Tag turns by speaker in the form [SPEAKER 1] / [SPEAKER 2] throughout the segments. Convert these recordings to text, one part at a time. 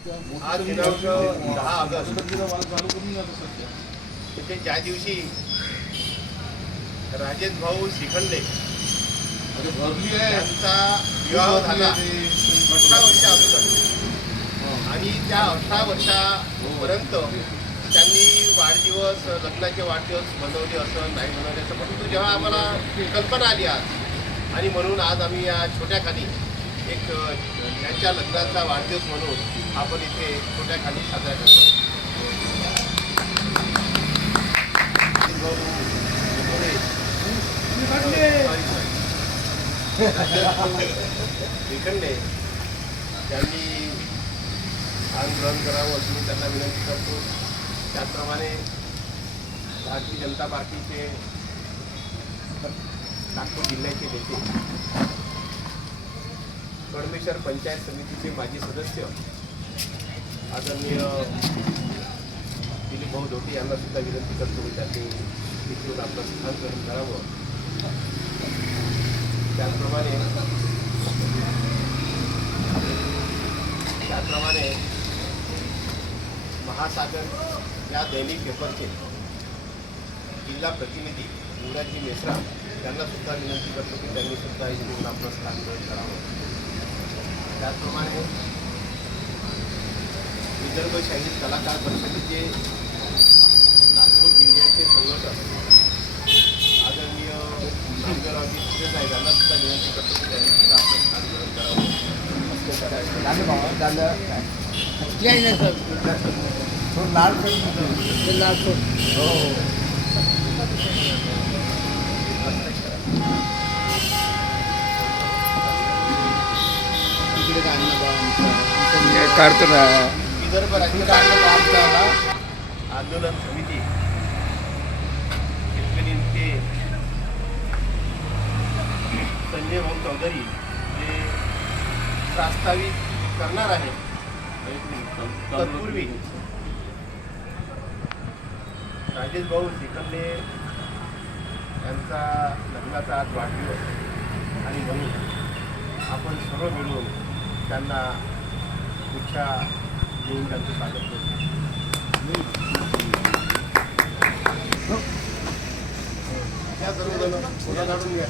[SPEAKER 1] आज दिनांक दहा ऑगस्ट. ज्या दिवशी राजेश भाऊ शिखंडे यांचा विवाह झाला अठरा वर्ष अगोदर. आणि त्या अठरा वर्षापर्यंत त्यांनी वाढदिवस लग्नाचे वाढदिवस बनवले असं नाही बनवले असं परंतु जेव्हा आम्हाला कल्पना आली आज आणि म्हणून आज आम्ही या छोट्या खाली एक त्यांच्या लग्नाचा वाढदिवस म्हणून आपण इथे छोट्या खाली साजरा करतो. श्रीखंडे. त्यांनी स्थान ग्रहण करावं असं मी त्यांना विनंती करतो. त्याचप्रमाणे भारतीय जनता पार्टीचे नागपूर जिल्ह्याचे नेते कडमेश्वर पंचायत समितीचे माजी सदस्य आदरणीय दिलीप भाऊ धोटे यांना सुद्धा विनंती करतो की त्यांनी तिथून आपलं स्थान ग्रहण करावं त्याचप्रमाणे त्याचप्रमाणे महासागर या दैनिक पेपरचे जिल्हा प्रतिनिधी युवराजी मेश्राम त्यांना सुद्धा विनंती करतो की त्यांनी सुद्धा इथून आपलं स्थान ग्रहण करावं त्याचप्रमाणे विदर्भ संगीत कलाकार परिषदेचे नागपूर जिल्ह्याचे संघटक आदरणीय नामदेवरावजी शिंदे साहेब यांना सुद्धा विनंती करतो की त्यांनी सुद्धा आपलं स्थान ग्रहण करावं. असं करायचं
[SPEAKER 2] काढतो ना.
[SPEAKER 1] विदर्भ राज्य आंदोलन समिती. शेतकरी नेते संजय भाऊ चौधरी जे प्रास्ताविक करणार आहे तत्पूर्वी राजेश भाऊ श्रीखंडे यांचा लग्नाचा आज वाढदिवस आणि म्हणून आपण सर्व मिळून त्यांना पुढच्या देऊन त्यांचं स्वागत करतो त्या सर्वजण फोटो काढून घ्या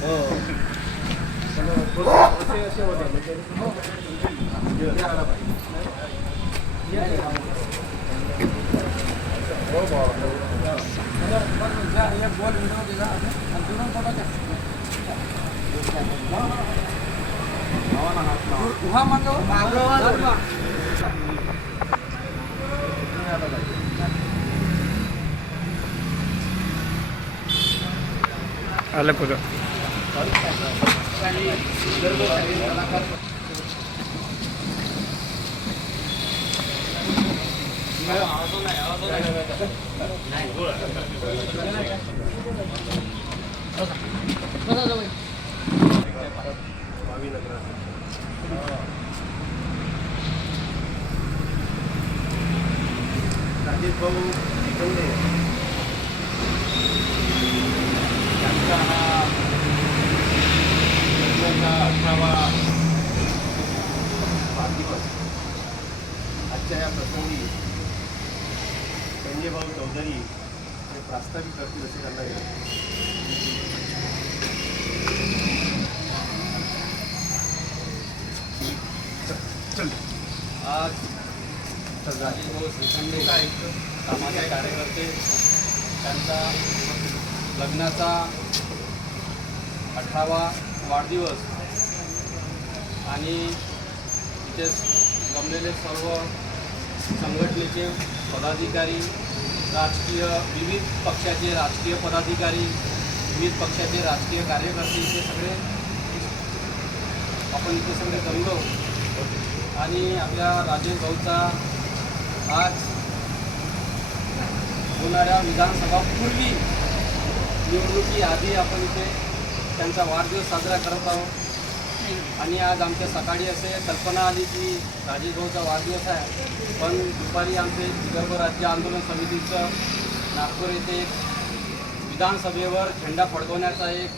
[SPEAKER 1] हो असे असे होते म्हणजे हे आला पाहिजे. हो ઉહા
[SPEAKER 2] માંગો અલગ
[SPEAKER 1] કરો Gracias. राजेश भाऊ निखंडे यांचा हा अठरावा वाढदिवस आजच्या या प्रसंगी संजय भाऊ चौधरी हे प्रास्ताविक करतील असे त्यांना विनंती.
[SPEAKER 3] आज राजेश भाऊ हो, श्रीखंडे सामाजिक कार्यकर्ते त्यांचा लग्नाचा अठरावा वाढदिवस आणि इथे जमलेले सर्व संघटनेचे पदाधिकारी राजकीय विविध पक्षाचे राजकीय पदाधिकारी विविध पक्षाचे राजकीय कार्यकर्ते इथे सगळे आपण इथे सगळे जमलो आणि आपल्या राजेश भाऊचा आज होणाऱ्या विधानसभा पूर्वी निवडणुकीआधी आपण इथे त्यांचा वाढदिवस साजरा करत आहोत. आणि आज आमच्या सकाळी असे कल्पना आली की राजेश भाऊचा वाढदिवस आहे. पण दुपारी आमचे विदर्भ राज्य आंदोलन समितीचं नागपूर येथे एक विधानसभेवर झेंडा फडकवण्याचा एक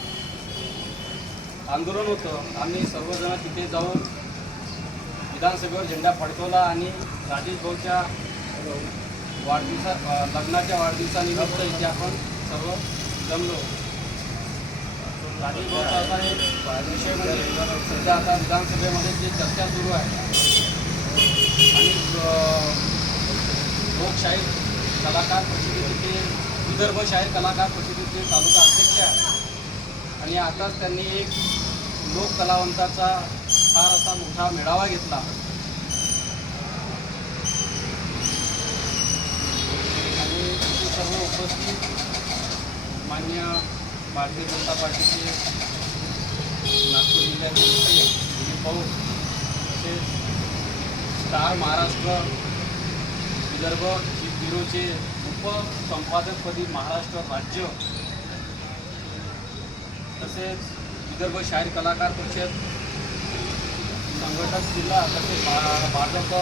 [SPEAKER 3] आंदोलन होतं. आम्ही सर्वजण तिथे जाऊन विधानसभेवर झेंडा फडकवला आणि राजेश भाऊच्या वाढदिवसा लग्नाच्या वाढदिवसानिमित्त इथे आपण सर्व जमलो. राजेश भाऊचा आता एक विषय म्हणजे सध्या आता विधानसभेमध्ये जी चर्चा सुरू आहे आणि लोकशाही लोकशाहीर कलाकार परिषदेचे विदर्भ शाहीर कलाकार परिषदेचे तालुका अध्यक्ष आहे. आणि आताच त्यांनी एक लोक कलावंताचा फार असा मोठा मेळावा घेतला. आणि सर्व उपस्थित मान्य भारतीय जनता पार्टीचे नागपूर जिल्ह्याचे नेते दिलीप भाऊ तसेच स्टार महाराष्ट्र विदर्भ चीफ ब्युरोचे उपसंपादकपदी महाराष्ट्र राज्य तसेच विदर्भ शाहीर कलाकार परिषद संघटक जिल्हा तसेच भा भाजप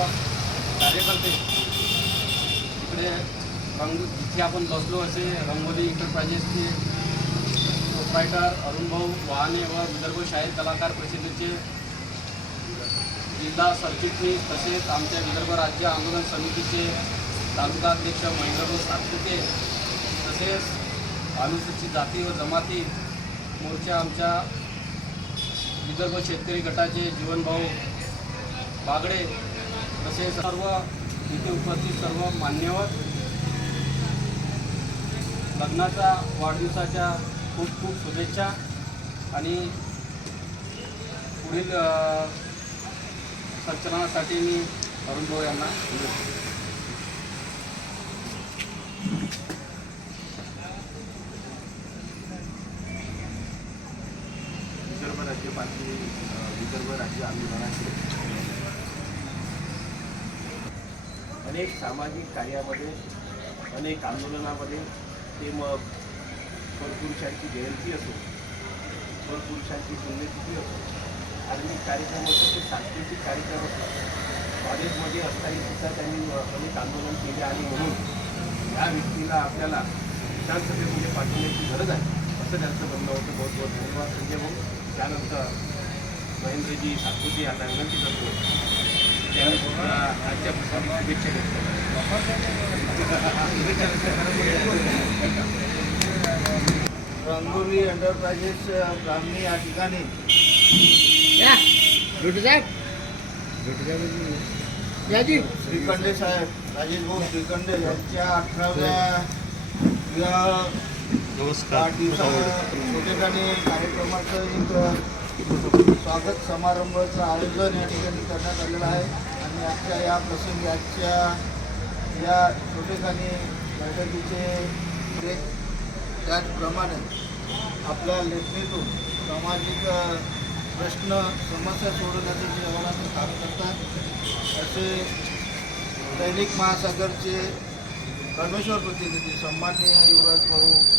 [SPEAKER 3] कार्यकर्ते. इकडे रंग जिथे आपण बसलो असे रंगोली इंटरप्राइजेसचे प्रोप्रायटर अरुणभाऊ वाहने व विदर्भ शाहीर कलाकार परिषदेचे जिल्हा सरचिटणीस तसेच आमच्या विदर्भ राज्य आंदोलन समितीचे तालुका अध्यक्ष महेंद्रभाऊ सातपुते तसेच अनुसूचित जाती व जमाती मोर्चा आमच्या विदर्भ शेतकरी गटाचे जीवनभाऊ बागडे तसेच सर्व इथे उपस्थित सर्व मान्यवर लग्नाच्या वाढदिवसाच्या खूप खूप शुभेच्छा आणि पुढील संचलनासाठी मी अरुण भाऊ यांना विनंती करतो.
[SPEAKER 1] विदर्भ राज्य पार्टी अ, विदर्भ राज्य आंदोलनाचे अनेक सामाजिक कार्यामध्ये अनेक आंदोलनामध्ये ते मग परपुरुषांची जयंती असो परपुरुषांची पुण्यतिथी असो धार्मिक कार्यक्रम असो ते सांस्कृतिक कार्यक्रम असो कॉलेजमध्ये असताना सुद्धा त्यांनी अनेक आंदोलन केले आणि म्हणून या व्यक्तीला आपल्याला विधानसभेमध्ये पाठवण्याची गरज आहे असं त्यांचं म्हणणं होतं. बहुत बहुत धन्यवाद संजय भाऊ. त्यानंतर महेंद्रजी सातपुते यांना विनंती करतो. आजच्या प्रसंगी शुभेच्छा देतो
[SPEAKER 4] रंगोली एंटरप्राइजेस ब्राह्मणी या ठिकाणी श्रीखंडे साहेब राजेश भाऊ श्रीखंडे यांच्या अठराव्या विवाह वाढदिवसा छोटेखानी कार्यक्रमाचं एक स्वागत समारंभाचं आयोजन या ठिकाणी करण्यात आलेलं आहे. आणि आजच्या या प्रसंगी आजच्या या छोटेखानी बैठकीचे त्याचप्रमाणे आपल्या लेखणीतून सामाजिक प्रश्न समस्या सोडवण्याचे जे अहोरात्र काम करतात असे दैनिक महासागरचे परमेश्वर प्रतिनिधी सन्माननीय युवराज भाऊ